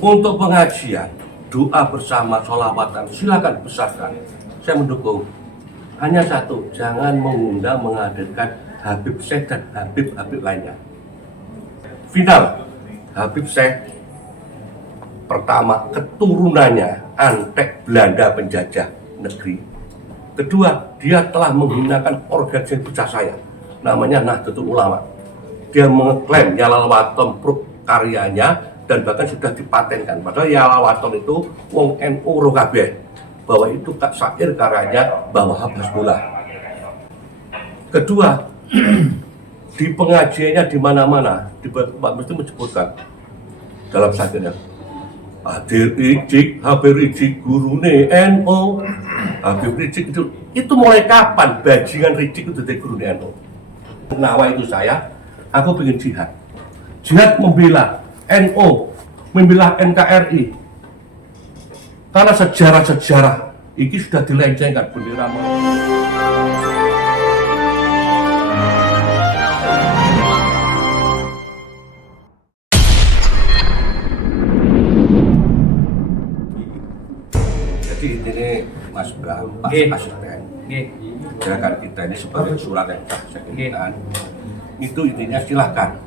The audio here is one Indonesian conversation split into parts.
Untuk pengajian, doa bersama, sholawatan, silakan besarkan. Saya mendukung. Hanya satu, jangan mengundang menghadirkan Habib Syekh dan Habib lainnya. Final, Habib Syekh pertama keturunannya Antek Belanda penjajah negeri. Kedua, dia telah menggunakan organisasi besar saya, namanya Nahdlatul Ulama. Dia mengklaim Yalawaton Proof karyanya dan bahkan sudah dipatenkan. Padahal Yalawaton itu wong NU ro kabeh, bahwa itu syair karyanya Bawah Hasbullah. Kedua, di pengajiannya di mana-mana, di tempat mesti menyebutkan dalam syairnya. Hadir Rijik, Habib Rijik, gurune NU. Habib Rijik itu mulai kapan bajingan Rijik itu dari guru NU? Nawa itu saya, aku ingin jihad. Jihad membela NU, membela NKRI. Karena sejarah-sejarah ini sudah dilencengkan bendera. Jadi ini Mas Bram, Pak Asisten, gerakan kita ini sebagai surat yang saya itu intinya silahkan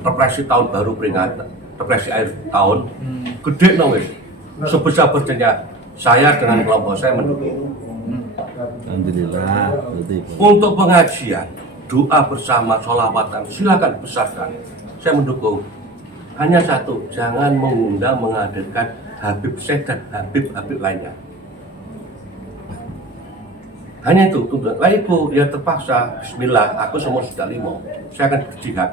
represi tahun baru peringatan, represi akhir tahun, gede wis sebesar-besarnya saya dengan kelompok saya mendukung. Alhamdulillah. Untuk pengajian, doa bersama, sholawatan, silakan besarkan. Saya mendukung. Hanya satu, jangan mengundang menghadirkan Habib Syekh dan Habib lainnya. Hanya itu, lah itu ya terpaksa. Bismillah, aku semua sudah limo. Saya akan berjihad.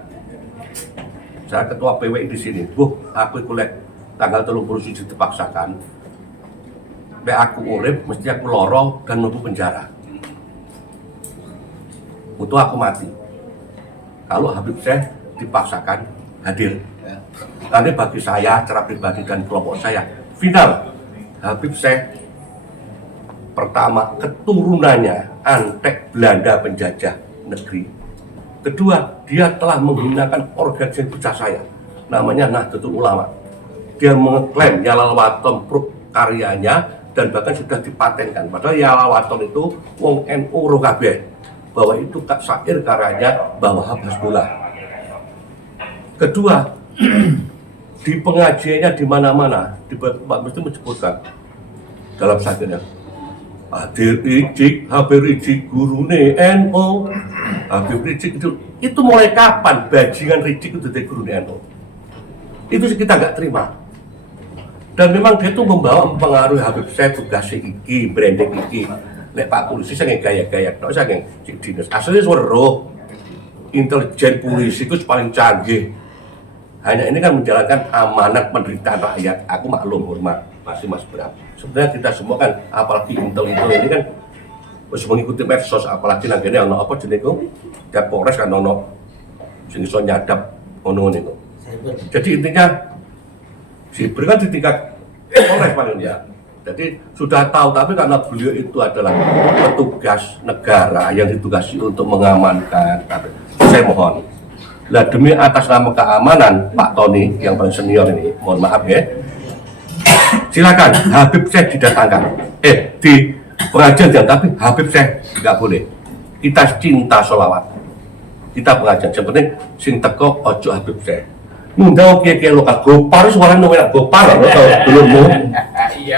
Saya ketua PWI di sini. Aku kuliah tanggal 37 dipaksakan. Aku urip, mesti aku loro dan mlebu penjara. Untuk aku mati. Kalau Habib Syekh dipaksakan hadir. Karena bagi saya, secara pribadi dan kelompok saya, final Habib Syekh pertama keturunannya Antek Belanda penjajah negeri. Kedua, dia telah menggunakan organisasi besar saya, namanya Nahdlatul Ulama. Dia mengklaim Yalawaton Proof karyanya dan bahkan sudah dipatenkan. Padahal Yalawaton itu wong NU ro kabeh, bahwa itu syair karyanya Bawah Hasbullah. Kedua, di pengajiannya di mana-mana, di tempat mesti menyebutkan dalam syairnya. Hadir Rijik, Habib Rijik, gurune NU. Habib Rijik itu mulai kapan bajingan Rijik itu dari guru NU? Itu kita nggak terima. Dan memang dia itu mempengaruhi Habib Syekh tugas iki, branding iki. Lek Pak Polisi saya gaya-gaya, tak usah yang dinas. Aslinya suruh intelijen polisi itu paling canggih. Hanya ini kan menjalankan amanat penderitaan rakyat. Aku maklum, hormat, masih Mas Bram. Sebenarnya kita semua kan, apalagi intel ini kan harus mengikuti medsos, apalagi nanggene ono apa jenenge iku? Tiap Polres kan ono sing iso nyadap ngono niku. Jadi intinya Siber kan di tingkat Polres paling ya. Jadi sudah tahu, tapi karena beliau itu adalah petugas negara yang ditugasi untuk mengamankan. Saya mohon, lah demi atas nama keamanan Pak Tony yang paling senior ini, mohon maaf ya, silakan Habib Syekh didatangkan. Di pengajian jangan, tapi Habib Syekh nggak boleh. Kita cinta sholawat, kita pengajian. Seperti sing teko ojo Habib Syekh. Ngundang kiai-kiai lokal Gopar, suaranya enak Gopar, lo tau belum mau?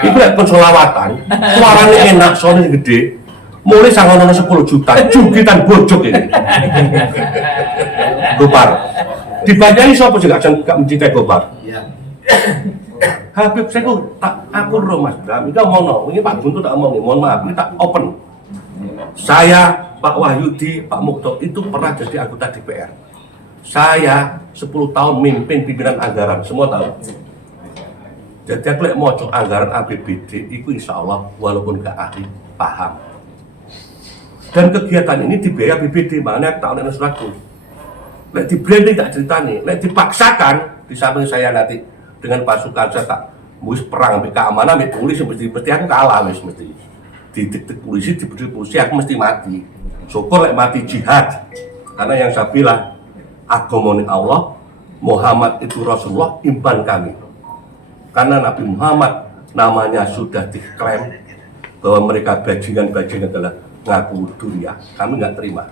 Itu kan sholawatan, suaranya enak, soalnya gede. Mulai sangono 10 juta, jugitan bojok ini. Gopar. Dibayari siapa sih gak mencintai Gopar? Habib Syekh aku roh Mas Bram, itu ngomong, ini Pak Guntur tak ngomong, mohon maaf, ini tak open. Saya, Pak Wahyudi, Pak Mukto itu pernah jadi anggota DPR. Saya 10 tahun mimpin pimpinan anggaran, semua tahu. Jadi aku mau anggaran APBD, itu insya Allah walaupun gak ahli, paham. Dan kegiatan ini dibiayai APBD, makanya tahun ini selaku. Nek di branding tak ceritani, nek dipaksakan, di samping saya nanti dengan pasukan saya tak mus perang ambil keamanan, ambil polisi mesti aku kalah mesti didik polisi, diberi polisi aku mesti mati. Syukur lek mati jihad, karena yang saya bilang agama Allah Muhammad itu Rasulullah, iman kami. Karena Nabi Muhammad namanya sudah diklaim bahwa mereka bajingan-bajingan adalah ngaku duria, kami nggak terima.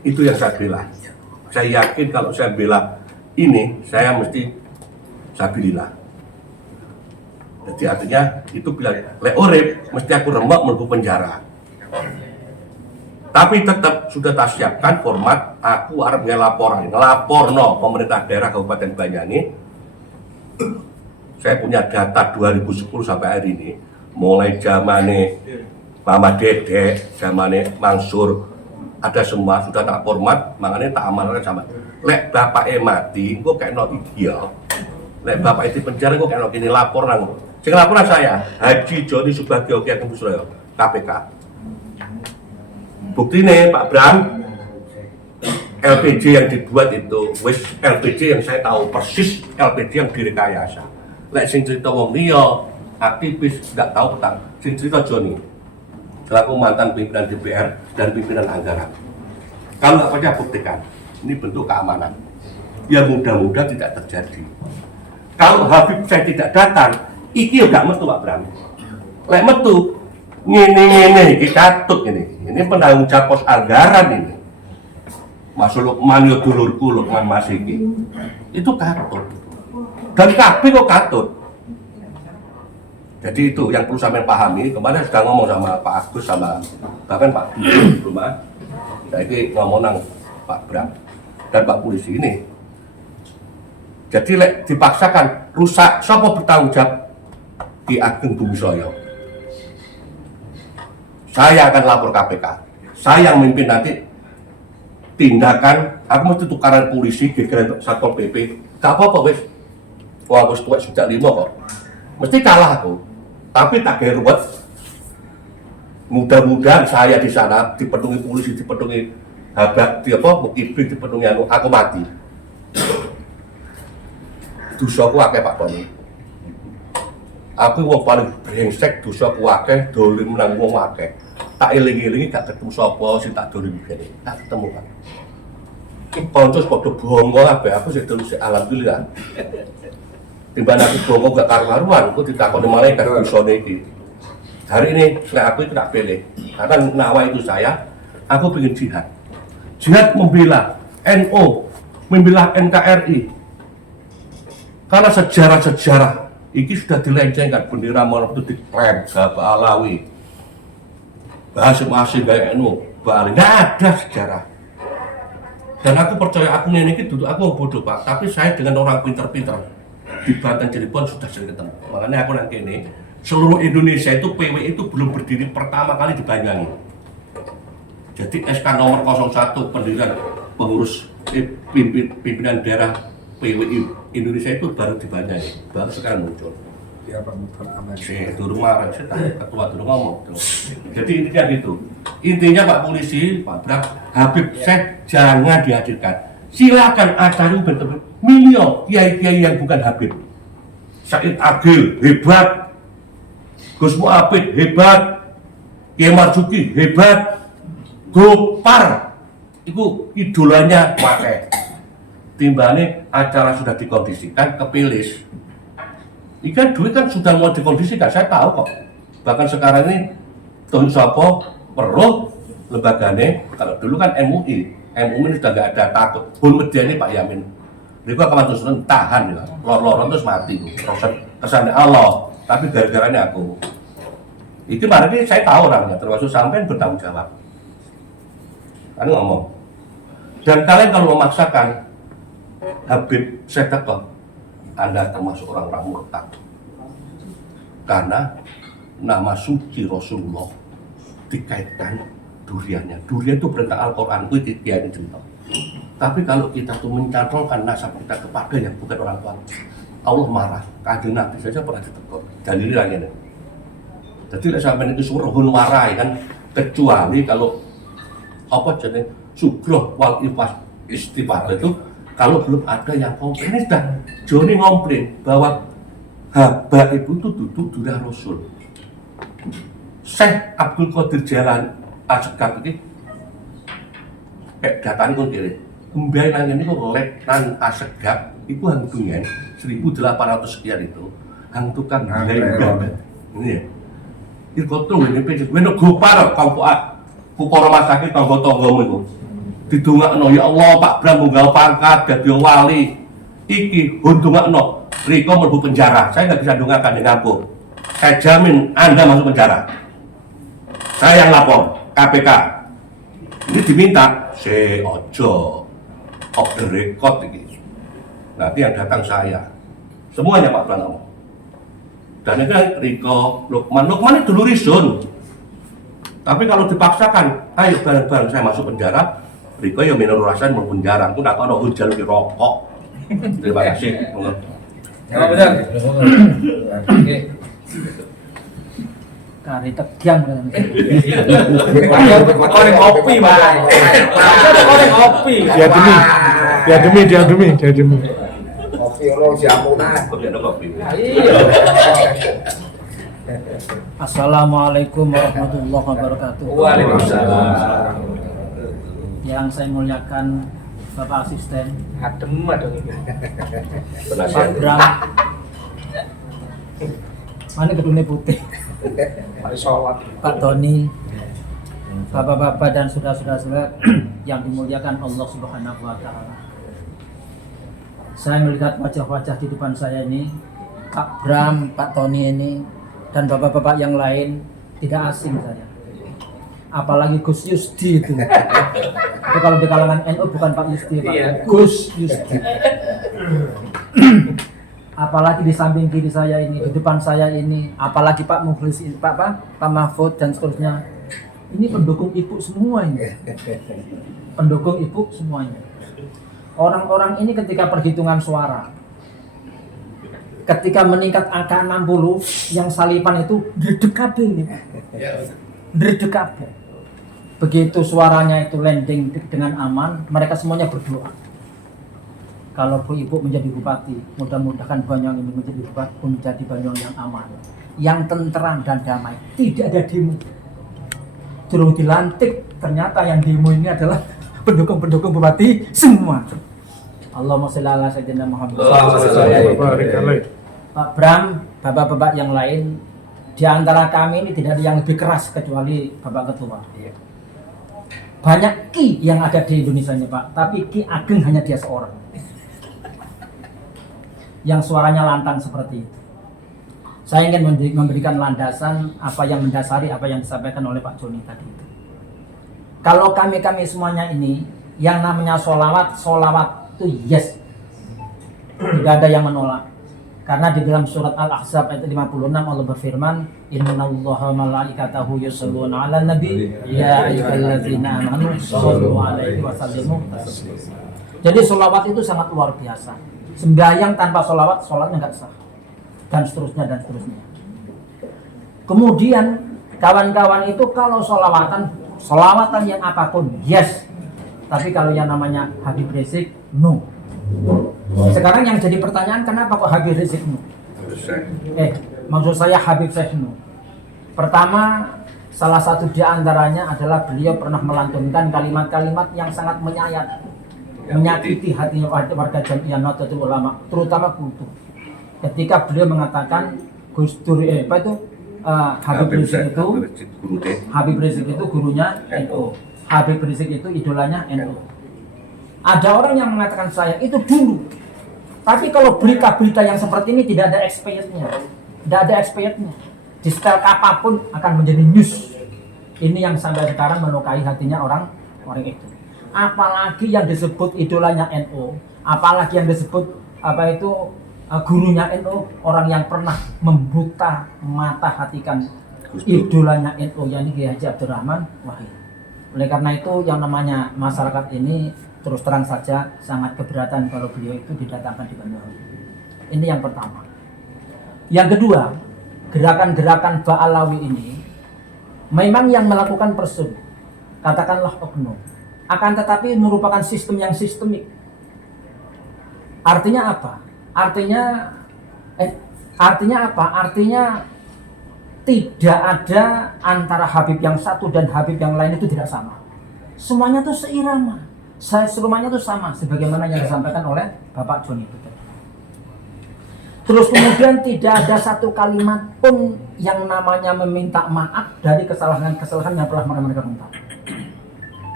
Itu yang saya bela. Saya yakin kalau saya bela ini, saya mesti sabilillah. Jadi artinya itu bilang, lek urip mesti aku rembak mlebu penjara. Tapi tetap sudah tak siapkan format aku arep ngelaporno pemerintah daerah Kabupaten Banyuwangi. Saya punya data 2010 sampai hari ini, mulai zamane Mama Dedek, zamane Mansur, ada semua sudah tak format, makanya tak amalkan sama. Lek bapaknya mati, gue kayak no ideal. Lek bapak itu penjara, gue kayak no gini lapor nang. Sing laporan saya, Haji Joni Subagio Ki Ageng Kuswoyo, KPK. Bukti nih Pak Bram, LPG yang dibuat itu, wis LPG yang saya tahu persis LPG yang direkayasa. Lek sing cerita wong liya, aktivis nggak tahu tentang sing cerita Joni. Selaku mantan pimpinan DPR dan pimpinan anggaran. Kalau nggak percaya buktikan, ini bentuk keamanan. Ya mudah-mudahan tidak terjadi. Kalau Habib saya tidak datang, iki nggak metu Pak Bram. Lek metu, ngene kita katut ini. Ini penanggung jawab pos anggaran ini. Mas Lukman yo dulurku Lukman Mas iki. Itu katut. Dan kabeh kok katut. Jadi itu yang perlu sampai pahami. Kemarin saya sudah ngomong sama Pak Agus sama bahkan Pak rumah. Saya ini ngomong nang Pak Bram dan Pak Polisi ini. Jadi dipaksakan rusak, siapa bertanggung jawab? Ki Ageng Kuswoyo. Saya akan lapor KPK. Saya yang memimpin nanti tindakan. Aku mesti tukaran polisi, gegeran Satpol PP. Gak apa-apa wes. Wah, aku tuwek sudah 5 kok. Mesti kalah aku. Tapi tak kayak ruwet. Mudah-mudahan saya di sana dipenuhi polisi, dipenuhi habak, mukibik, dipenuhi aku mati. Dosaku akeh Pak Tony. Aku wong paling brengsek, dosaku akeh, dolim nang wong akeh. Tak eling-elingi gak ketemu sapa sing tak dolim kene. Tak ketemu Pak. Iki kanca padha bongo kabeh, aku sik terus alhamdulillah. Timbang aku bongo gak karu-karuan, aku ditakoni malaikat dosane iki. Hari ini setelah aku itu tak pilih, karena nawa itu saya, aku ingin jihad. Jihad membela NU, membela NKRI. Karena sejarah-sejarah ini sudah dilencengkan, bendera Monop itu diklaim, Bapak Alawi, Hasyim Asyik gaya NU, Bali, nggak ada sejarah. Dan aku percaya aku ini duduk, aku bodoh Pak, tapi saya dengan orang pinter-pinter di Banten Cirebon sudah sering ketemu. Makanya aku nanti ini seluruh Indonesia itu PW itu belum berdiri pertama kali di Banyuwangi. Jadi SK nomor 01 pendirian pengurus pimpinan daerah PWI Indonesia itu baru di Banyuwangi, baru sekarang muncul. Ya Pak Muhammad Aman. Itu rumah ketua dulu ngomong. Jadi intinya gitu. Intinya Pak Polisi, Pak Bram, Habib Syekh jangan dihadirkan. Silakan acara betul-betul milion kiai-kiai yang bukan Habib. Said Agil hebat, Gus Mu'abid hebat, Kiai Marzuki hebat, Gopar itu idolanya pakai. Timbangnya acara sudah dikondisikan kepilis. Ikan duit kan sudah mau dikondisikan, saya tahu kok. Bahkan sekarang ini Tun Sopo perlu lembaganya, kalau dulu kan MUI ini sudah nggak ada takut. Bun Mediani Pak Yamin. Dia kawan terus tahan, lor-loran terus mati. Kesannya Allah, tapi gara-garanya aku. Itu mana ini saya tahu orangnya, termasuk sampai bertanggung jawab. Kan ngomong. Dan kalian kalau memaksakan Habib Syekh teko, Anda termasuk orang-orang murtad. Karena nama suci Rasulullah dikaitkan duriannya. Durian itu perintah Al-Quran, itu dia yang cerita. Tapi kalau kita tuh mencantolkan nasab kita kepada yang bukan orang tua, Allah marah. Kanjeng Nabi saja pernah ditegur. Dalil lagi nih. Jadi sampai itu suruhun warai kan, kecuali kalau apa jenis sugro wal istighfar itu kalau belum ada yang komplain. Ini sudah Joni ngomplain bahwa haba itu duduk durian Rasul. Syekh Abdul Qadir Jalan Asgaf ini kayak datanya kan kiri Mbak nangin itu Letnan Asegap itu hantunya 1800 sekian itu hantukan nilai Mbak ini ya itu tuh ini pecah gue gopar kau kuko rumah sakit tonggo-tonggomu itu didungakno ya Allah Pak Bram munggah pangkat dadi wali iki hundungakno Riko mlebu penjara saya nggak bisa dongakan dengan aku saya jamin Anda masuk penjara saya yang lapor KPK ini diminta ojo off the record ini nanti yang datang saya semuanya Pak Pranowo dan ini kan Riko Lukman itu dulu Rizun tapi kalau dipaksakan ayo bareng-bareng saya masuk penjara Riko yang minum rasain mau penjara aku gak tahu hujan di rokok terima kasih Ya benar. Oke. Kari tegiang kan. Korek kopi, Pak. Korek kopi. Dia demi. Kopi ono jamunan. kopi ada kopi Iya. Assalamualaikum warahmatullahi wabarakatuh. Waalaikumsalam. Yang saya muliakan Bapak Asisten, Adem ini. Pak penasihat Bram. Mana gedungnya putih? Mari sholat. Pak Tony, Bapak-bapak dan saudara-saudara yang dimuliakan Allah Subhanahu wa taala. Saya melihat wajah-wajah di depan saya ini, Pak Bram, Pak Tony ini dan bapak-bapak yang lain tidak asing saya. Apalagi Gus Yusdi itu. Itu kalau di kalangan NU bukan Pak Yusdi, Pak. Iya. Gus Yusdi. Apalagi di samping kiri saya ini, di depan saya ini, apalagi Pak Mukhlis ini, Pak Mahfud dan seterusnya. Ini pendukung Ibu semua ini. Pendukung Ibu semuanya. Orang-orang ini ketika perhitungan suara, ketika meningkat angka 60, yang salipan itu dredeg ini, Pak. Dredeg. Begitu suaranya itu landing dengan aman, mereka semuanya berdoa. Kalau Bu Ibu menjadi bupati, mudah-mudahan Banyuwangi ini menjadi Banyuwangi yang aman, yang tentram dan damai, tidak ada demo. Durung dilantik, ternyata yang demo ini adalah pendukung-pendukung bupati semua. Allahumma sholli ala sayyidina Muhammad. Pak Bram, bapak-bapak yang lain, di antara kami ini tidak ada yang lebih keras kecuali Bapak Ketua. Banyak Ki yang ada di Indonesia ini Pak, tapi Ki Ageng hanya dia seorang. Yang suaranya lantang seperti itu. Saya ingin memberikan landasan apa yang mendasari apa yang disampaikan oleh Pak Joni tadi itu. Kalau kami semuanya ini, yang namanya solawat itu yes. Tidak ada yang menolak. Karena di dalam surat Al-Ahzab ayat 56 Allah berfirman, innallaha malaikatahu yusholluna 'alan nabi ya ayyuhalladzina amanu shollu 'alaihi wa sallimu taslima. Jadi sholawat itu sangat luar biasa. Sembahyang tanpa sholawat, sholatnya nggak sah. Dan seterusnya. Kemudian kawan-kawan itu kalau sholawatan yang apapun yes. Tapi kalau yang namanya Habib Rizik no. Sekarang yang jadi pertanyaan, kenapa kok Habib Rizik no? Maksud saya Habib Rizik no. Pertama, salah satu di antaranya adalah beliau pernah melantunkan kalimat-kalimat yang sangat menyakiti hati warga Jamiah Nahdlatul Ulama, terutama kultur. Ketika beliau mengatakan Gus Dur Habib Rizik itu gurunya NU. Habib Rizik itu idolanya NU. Ada orang yang mengatakan saya itu dulu. Tapi kalau berita-berita yang seperti ini tidak ada expirednya. Tidak ada expirednya. Di setel apapun akan menjadi news. Ini yang sampai sekarang melukai hatinya orang itu. Apalagi yang disebut idolanya NU, apalagi yang disebut gurunya NU, orang yang pernah membuta mata hatikan idolanya NU, yakni Kiai Haji Abdurrahman Wahid. Oleh karena itu yang namanya masyarakat ini terus terang saja sangat keberatan kalau beliau itu didatangkan di Banyuwangi. Ini yang pertama. Yang kedua, gerakan-gerakan Ba'alawi ini memang yang melakukan person, katakanlah oknum, akan tetapi merupakan sistem yang sistemik. Artinya apa? Artinya apa? Artinya tidak ada antara Habib yang satu dan Habib yang lain itu tidak sama. Semuanya itu seirama. Saya semuanya itu sama sebagaimana yang disampaikan oleh Bapak Joni itu. Terus kemudian tidak ada satu kalimat pun yang namanya meminta maaf dari kesalahan-kesalahan yang telah mereka minta.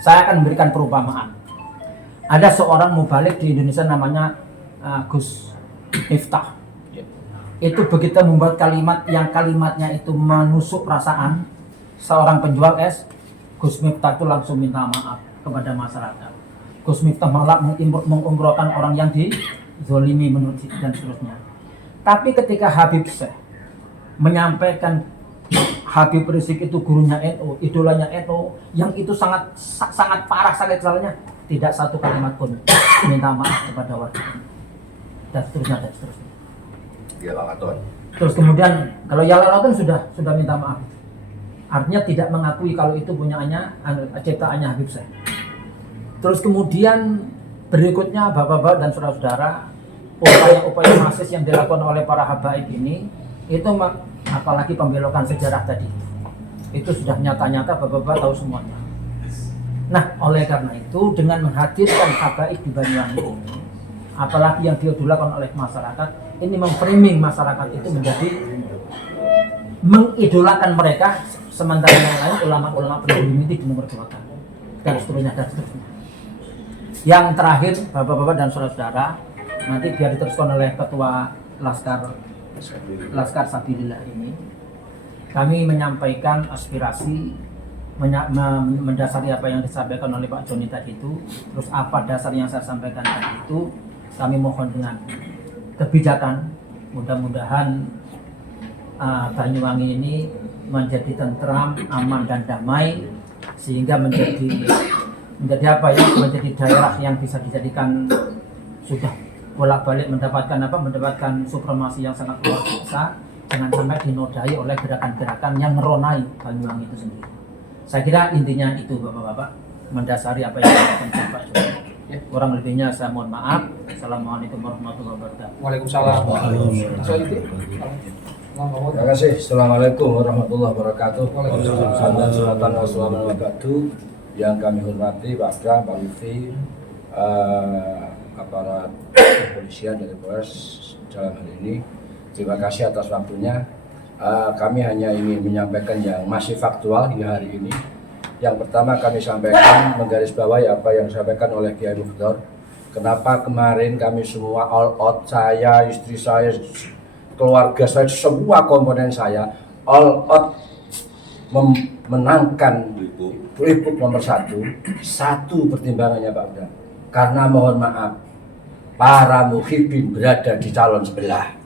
Saya akan memberikan perumpamaan. Ada seorang mubalik di Indonesia namanya Gus Miftah. Itu begitu membuat kalimat yang kalimatnya itu menusuk perasaan seorang penjual es, Gus Miftah itu langsung minta maaf kepada masyarakat. Gus Miftah malah mengumrohkan orang yang dizolimi menurut dan seterusnya. Tapi ketika Habib Syekh menyampaikan Habib Rizik itu gurunya NU, idolanya NU, yang itu sangat parah sakit salahnya, tidak satu kalimat pun minta maaf kepada warga dan seterusnya. Ya Lalaton. Terus kemudian kalau ya Lalaton sudah minta maaf, artinya tidak mengakui kalau itu punyaannya ciptaannya Habib Syekh. Terus kemudian berikutnya bapak-bapak dan saudara-saudara, upaya-upaya masis yang dilakukan oleh para habaib ini itu apalagi pembelokan sejarah tadi itu sudah nyata-nyata bapak-bapak tahu semuanya. Nah, oleh karena itu dengan menghadirkan habaib di Banyuwangi ini, apalagi yang diidolakan oleh masyarakat, ini memframing masyarakat itu menjadi mengidolakan mereka, sementara yang lain ulama-ulama pendahulu ini dinomorduakan dan seterusnya. Yang terakhir bapak-bapak dan saudara-saudara, nanti biar diteruskan oleh ketua Laskar Sabilillah ini, kami menyampaikan aspirasi mendasari apa yang disampaikan oleh Pak Joni tadi itu. Terus apa dasar yang saya sampaikan tadi itu, kami mohon dengan kebijakan, mudah-mudahan Banyuwangi ini menjadi tentram, aman dan damai, sehingga menjadi menjadi daerah yang bisa dijadikan sudah bolak-balik mendapatkan supremasi yang sangat luar biasa, jangan sampai dinodai oleh gerakan-gerakan yang meronai Banyuwangi itu sendiri. Saya kira intinya itu bapak-bapak, mendasari apa yang disampaikan Pak Joni. Kurang lebihnya saya mohon maaf. Assalamualaikum warahmatullahi wabarakatuh. Waalaikumsalam. Terima kasih. Assalamualaikum warahmatullahi wabarakatuh. Waalaikumsalam. Yang kami hormati Pak Bram, Pak Lutfi, aparat kepolisian dari Polres dalam hal ini, terima kasih atas waktunya. Kami hanya ingin menyampaikan yang masih faktual hingga hari ini. Yang pertama kami sampaikan menggarisbawahi apa yang disampaikan oleh Kiai Mukhtar. Kenapa kemarin kami semua all out, saya, istri saya, keluarga saya, semua komponen saya all out memenangkan Pilgub nomor 1. Satu pertimbangannya Pak Bram, karena mohon maaf, para muhibin berada di calon sebelah.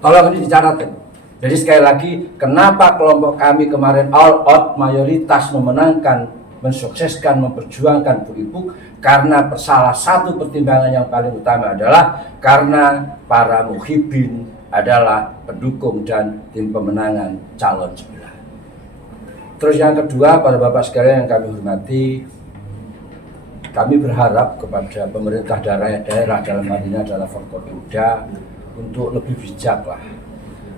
Tolong ini dicatatkan. Jadi sekali lagi, kenapa kelompok kami kemarin all out mayoritas memenangkan, mensukseskan, memperjuangkan Pilgub? Karena salah satu pertimbangan yang paling utama adalah karena para muhibin adalah pendukung dan tim pemenangan calon sebelah. Terus yang kedua, para bapak sekalian yang kami hormati, kami berharap kepada pemerintah daerah dalam hal ini adalah Forkopimda untuk lebih bijak lah.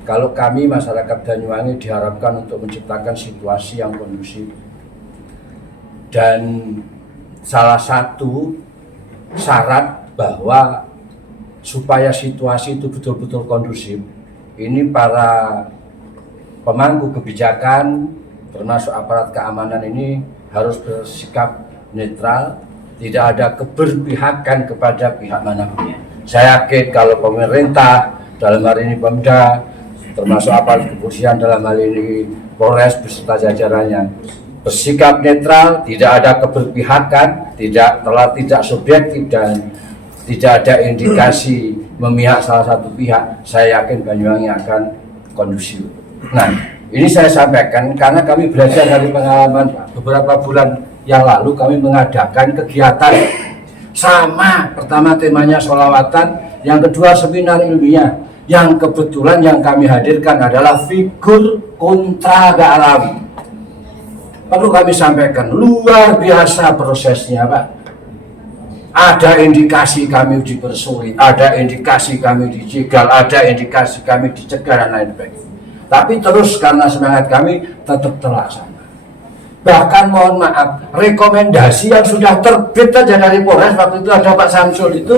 Kalau kami masyarakat Banyuwangi diharapkan untuk menciptakan situasi yang kondusif, dan salah satu syarat bahwa supaya situasi itu betul-betul kondusif, ini para pemangku kebijakan termasuk aparat keamanan ini harus bersikap netral, tidak ada keberpihakan kepada pihak manapun. Saya yakin kalau pemerintah dalam hal ini Pemda, termasuk aparat kepolisian dalam hal ini Polres beserta jajarannya, bersikap netral, tidak ada keberpihakan, tidak subjektif dan tidak ada indikasi memihak salah satu pihak, saya yakin Banyuwangi akan kondusif. Nah, ini saya sampaikan karena kami belajar dari pengalaman beberapa bulan yang lalu. Kami mengadakan kegiatan sama, pertama temanya sholawatan, yang kedua seminar ilmiah, yang kebetulan yang kami hadirkan adalah figur kontra Alawi. Perlu kami sampaikan, luar biasa prosesnya Pak. Ada indikasi kami dipersulit, ada indikasi kami dijegal, ada indikasi kami dicegah dan lain sebagainya. Tapi terus karena semangat kami tetap terlaksana. Bahkan mohon maaf, rekomendasi yang sudah terbit saja dari Polres waktu itu ada Pak Samsul itu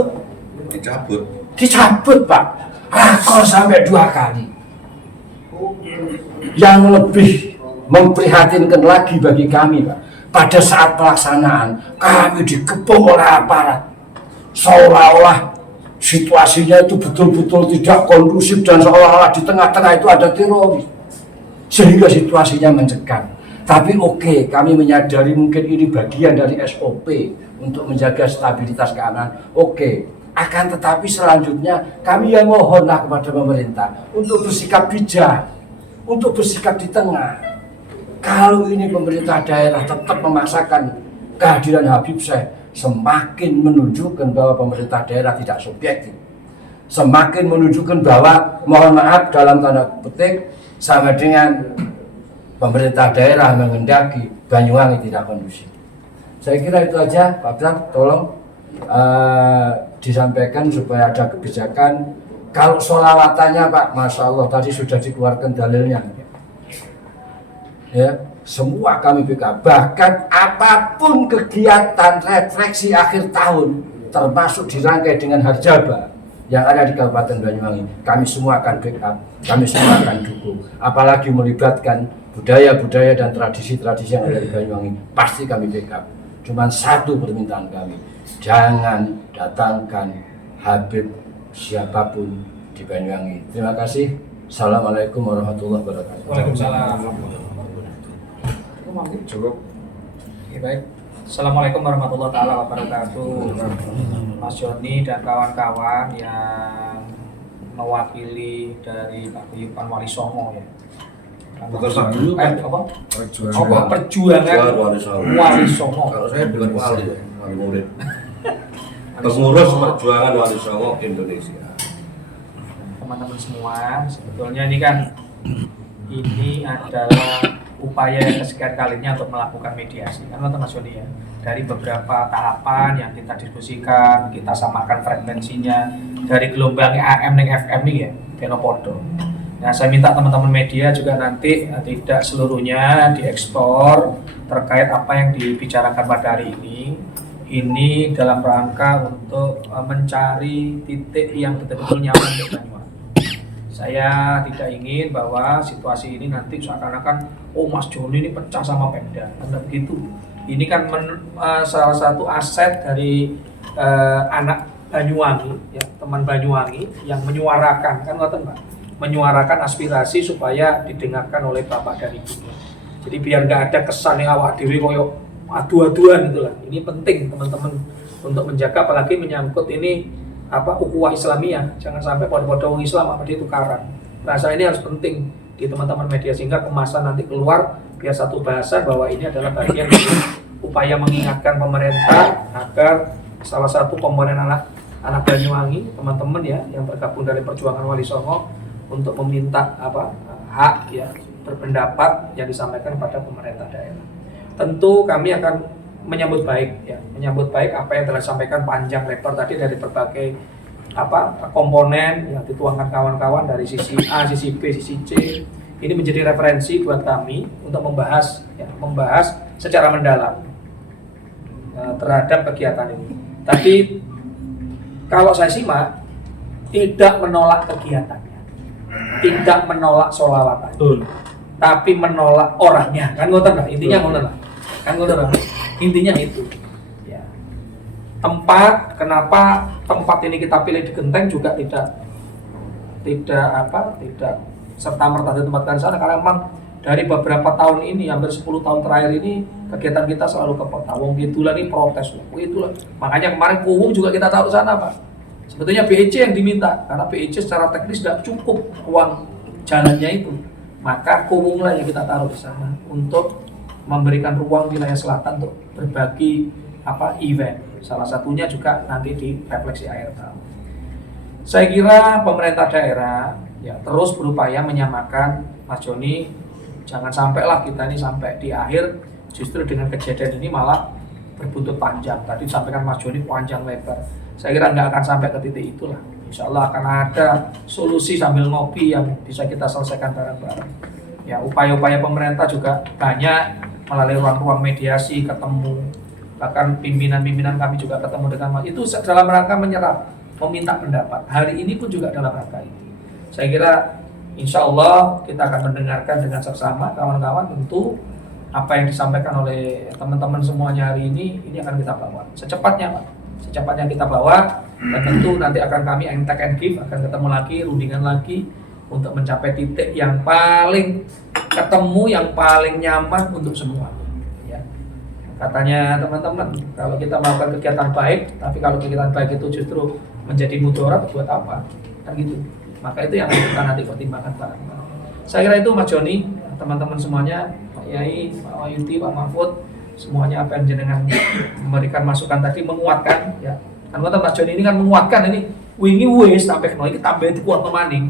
dicabut Pak. Rakor sampai 2 kali. Yang lebih memprihatinkan lagi bagi kami Pak, pada saat pelaksanaan kami dikepung oleh aparat, seolah-olah situasinya itu betul-betul tidak kondusif dan seolah-olah di tengah-tengah itu ada teroris, sehingga situasinya mencekam. Tapi oke, kami menyadari mungkin ini bagian dari SOP untuk menjaga stabilitas keamanan. Oke, akan tetapi selanjutnya kami yang mohonlah kepada pemerintah untuk bersikap bijak, untuk bersikap di tengah. Kalau ini pemerintah daerah tetap memaksakan kehadiran Habib Syekh, semakin menunjukkan bahwa pemerintah daerah tidak subjektif, semakin menunjukkan bahwa mohon maaf dalam tanda petik sama dengan pemerintah daerah menghendaki Banyuwangi tidak kondusif. Saya kira itu aja Pak Bram, tolong disampaikan supaya ada kebijakan. Kalau sholawatannya Pak, Masya Allah tadi sudah dikeluarkan dalilnya. Ya, semua kami BK, bahkan apapun kegiatan refleksi akhir tahun, termasuk dirangkai dengan harjaba yang ada di Kabupaten Banyuwangi, kami semua akan backup, kami semua akan dukung. Apalagi melibatkan budaya-budaya dan tradisi-tradisi yang ada di Banyuwangi, pasti kami backup. Cuman satu permintaan kami, jangan datangkan Habib siapapun di Banyuwangi. Terima kasih. Assalamualaikum warahmatullahi wabarakatuh. Waalaikumsalam. Cukup. Oke, baik. Assalamualaikum warahmatullahi taala wabarakatuh. Mas Joni dan kawan-kawan yang mewakili dari Paguyuban Wali Songo ya. Bukan Paguyuban. Apa? Perjuangan. Perjuangan Wali Songo. Kalau saya bukan wali ya, wali murid. Pengurus Perjuangan Wali Songo Indonesia. Teman-teman semua, sebetulnya ini kan adalah upaya yang kesekian kalinya untuk melakukan mediasi, kan Mas Joni ya, dari beberapa tahapan yang kita diskusikan, kita samakan frekuensinya dari gelombang AM dan FM ini ya, Benopodo. Nah, saya minta teman-teman media juga nanti tidak seluruhnya diekspor terkait apa yang dibicarakan pada hari ini. Ini dalam rangka untuk mencari titik yang betul-betul nyaman untuk Banyuwangi. Saya tidak ingin bahwa situasi ini nanti seakan-akan Mas Joni ini pecah sama Pemda, tidak begitu. Ini kan salah satu aset dari anak Banyuwangi, ya, teman Banyuwangi yang menyuarakan, kan ngoten Pak, menyuarakan aspirasi supaya didengarkan oleh Bapak dan Ibu. Jadi biar nggak ada kesan yang awak dewi koyo adu-aduan itulah. Ini penting teman-teman untuk menjaga, apalagi menyangkut ini ukhuwah Islamiyah, jangan sampai pada orang Islam apa dia tukaran. Bahasa ini harus penting di teman-teman media sehingga kemasan nanti keluar biar satu bahasa bahwa ini adalah bagian dari upaya mengingatkan pemerintah agar salah satu komponen anak Banyuwangi, teman-teman ya yang tergabung dari Perjuangan Wali Songo untuk meminta hak ya berpendapat yang disampaikan pada pemerintah daerah. Tentu kami akan menyambut baik apa yang telah disampaikan panjang lebar tadi dari berbagai komponen yang dituangkan kawan-kawan dari sisi A, sisi B, sisi C. Ini menjadi referensi buat kami untuk membahas secara mendalam terhadap kegiatan ini. Tadi kalau saya simak tidak menolak kegiatannya, tidak menolak sholawatannya, tapi menolak orangnya, kan ngoten lah intinya, ngoten lah. Kan intinya itu ya. Kenapa tempat ini kita pilih di Genteng juga tidak serta merta ditempatkan sana, karena memang dari beberapa tahun ini, hampir 10 tahun terakhir ini kegiatan kita selalu ke kota. Wong Kidul ini protes, itulah. Makanya kemarin Kuwung juga kita taruh sana Pak. Sebetulnya BEC yang diminta, karena BEC secara teknis tidak cukup uang jalannya itu. Maka Kuwung lah yang kita taruh di sana untuk memberikan ruang wilayah selatan untuk berbagi event. Salah satunya juga nanti di refleksi akhir tahun. Saya kira pemerintah daerah ya terus berupaya menyamakan, Mas Joni, jangan sampailah kita ini sampai di akhir justru dengan kejadian ini malah berbuntut panjang. Tadi disampaikan Mas Joni panjang lebar. Saya kira nggak akan sampai ke titik itulah. Insya Allah akan ada solusi sambil ngopi yang bisa kita selesaikan bareng-bareng. Ya, upaya-upaya pemerintah juga banyak melalui ruang-ruang mediasi ketemu, bahkan pimpinan-pimpinan kami juga ketemu dengan itu dalam rangka menyerap, meminta pendapat. Hari ini pun juga dalam rangka itu. Saya kira insya Allah kita akan mendengarkan dengan seksama kawan-kawan. Tentu apa yang disampaikan oleh teman-teman semuanya hari ini akan kita bawa secepatnya Pak. Secepatnya kita bawa, dan tentu nanti akan kami take and give, akan ketemu lagi, rundingan lagi untuk mencapai titik yang paling ketemu, yang paling nyaman untuk semua. Ya. Katanya teman-teman, kalau kita melakukan kegiatan baik, tapi kalau kegiatan baik itu justru menjadi mudarat, buat apa? Kan gitu. Maka itu yang kita nanti pertimbangkan bareng-bareng. Saya kira itu Mas Joni, teman-teman semuanya, Pak Yai, Pak Wayuti, Pak Mahfud, semuanya apa yang jenengan memberikan masukan tadi menguatkan ya. Kan Mas Joni ini kan menguatkan ini wingi wis sampai kena iki tambah dikuat maning,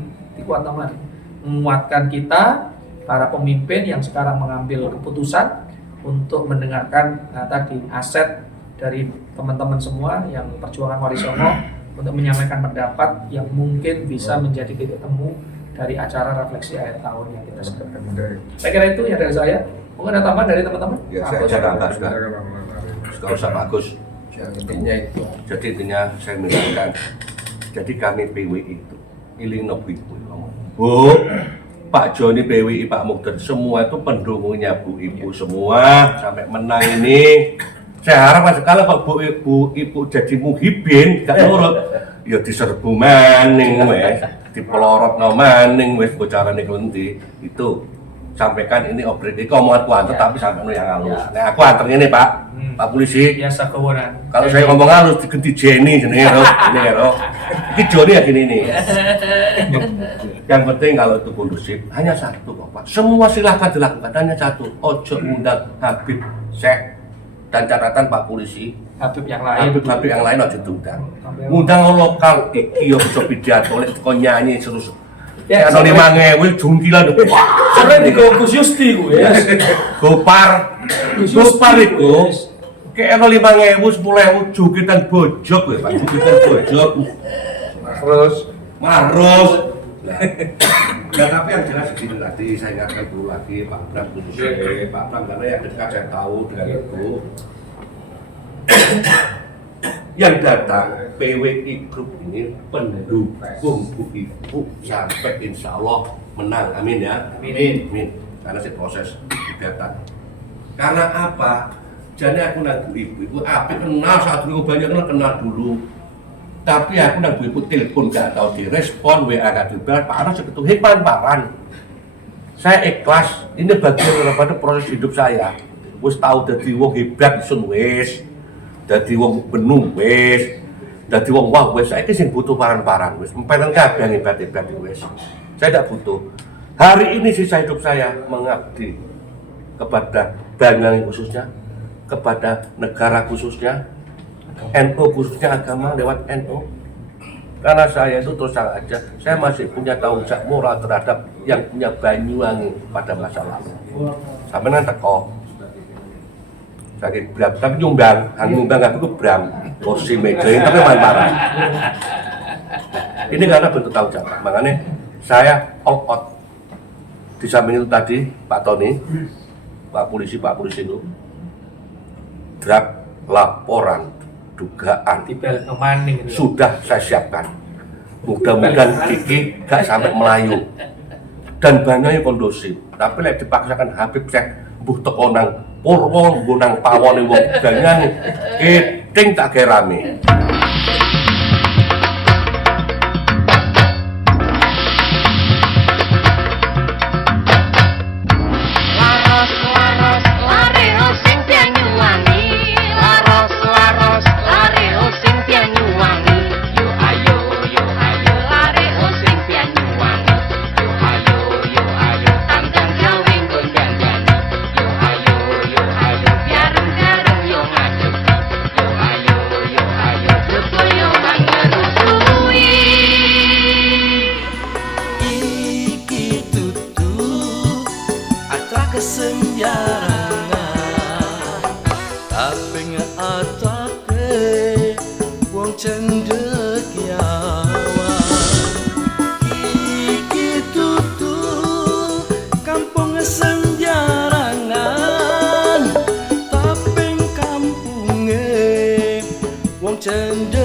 menguatkan kita para pemimpin yang sekarang mengambil keputusan untuk mendengarkan tadi aset dari teman-teman semua yang perjuangan Wali Songo untuk menyampaikan pendapat yang mungkin bisa menjadi titik temu dari acara refleksi akhir tahun yang kita sekarang. Saya kira itu ya dari saya. Mungkin ada tambahan dari teman-teman? Ya, saya tambah sudah. Kalau usah bagus. Jadi intinya saya mengingatkan. Jadi kami PWI itu iling ibu. Bu, Pak Joni PWI, Pak Mukten, semua itu pendukungnya Bu Ibu semua sampai menang ini. Saya harap kalau Pak Bu Ibu jadi muhibin, gak nurut, ya diserbu maning wes, dipelorot no maning wes bocaran kelenti itu. Sampaikan ini obrol ini omongan kuantar tapi sampai yang halus. Nah aku antar ini Pak, Pak Polisi. Biasa kewonan. Kalau saya ngomong halus diganti Jenny jenenge loh, ini ya loh. Ini Joni ya gini nih. Yang penting kalau itu kondusif hanya satu kok Pak. Semua silahkan dilakukan hanya satu. Ojo undang Habib Syekh dan catatan Pak Polisi. Habib yang lain. Habib yang lain ojo diundang. Undang lokal iki yo bisa pidato lek kok nyanyi terus. Ya, ana 5.000 jungkilan. Sampai di Gus Yusti gue. Gopar iku. Kayak ana 5.000 10.000 jukitan bojok ya, Pak. Jukitan bojok. Marus. Ya tapi yang jelas begini tadi saya ingatkan dulu lagi Pak Bram khususnya Pak Bram karena yang dekat saya tahu dengan itu. Yang datang PWI Group ini pendukung Bu Ibu sampai insya Allah menang, amin ya, amin. Karena saya proses gugatan. Karena apa? Jadi aku nang Bu Ibu itu api kenal saat dulu banyak kenal dulu. Tapi aku nang Bu Ibu telepon gak tahu direspon, WA gak dibalas, Pak Anas segitu hebat-hebat. Saya ikhlas. Ini bagian daripada proses hidup saya. Wis tahu dadi wong hebat isun wis. Dadi wong benuh wis, dadi wong wah wis, saiki sing butuh paran-paran wis, empenen kabeh hebat-hebat wis. Saya tidak butuh. Hari ini sisa hidup saya mengabdi kepada Banyuwangi khususnya, kepada negara khususnya, NU khususnya agama lewat NU. Karena saya itu terus terang aja, saya masih punya tanggung jawab moral terhadap yang punya Banyuwangi pada masa lalu. Sampai nanti teko. Sakit Bram, tapi nyumbang aku Bram, kursi meja ini tapi marah. Ini karena bentuk tanggung jawab, makanya saya all out. Di samping itu tadi Pak Tony, Pak Polisi itu draft laporan dugaan sudah saya siapkan. Mudah-mudahan Kiki gak sampai Melayu dan banyaknya kondusif. Tapi lek dipaksakan Habib Syekh mbuh teko nang Purwo nang pawone wong Banyuwangi keting tak gerame. cenderung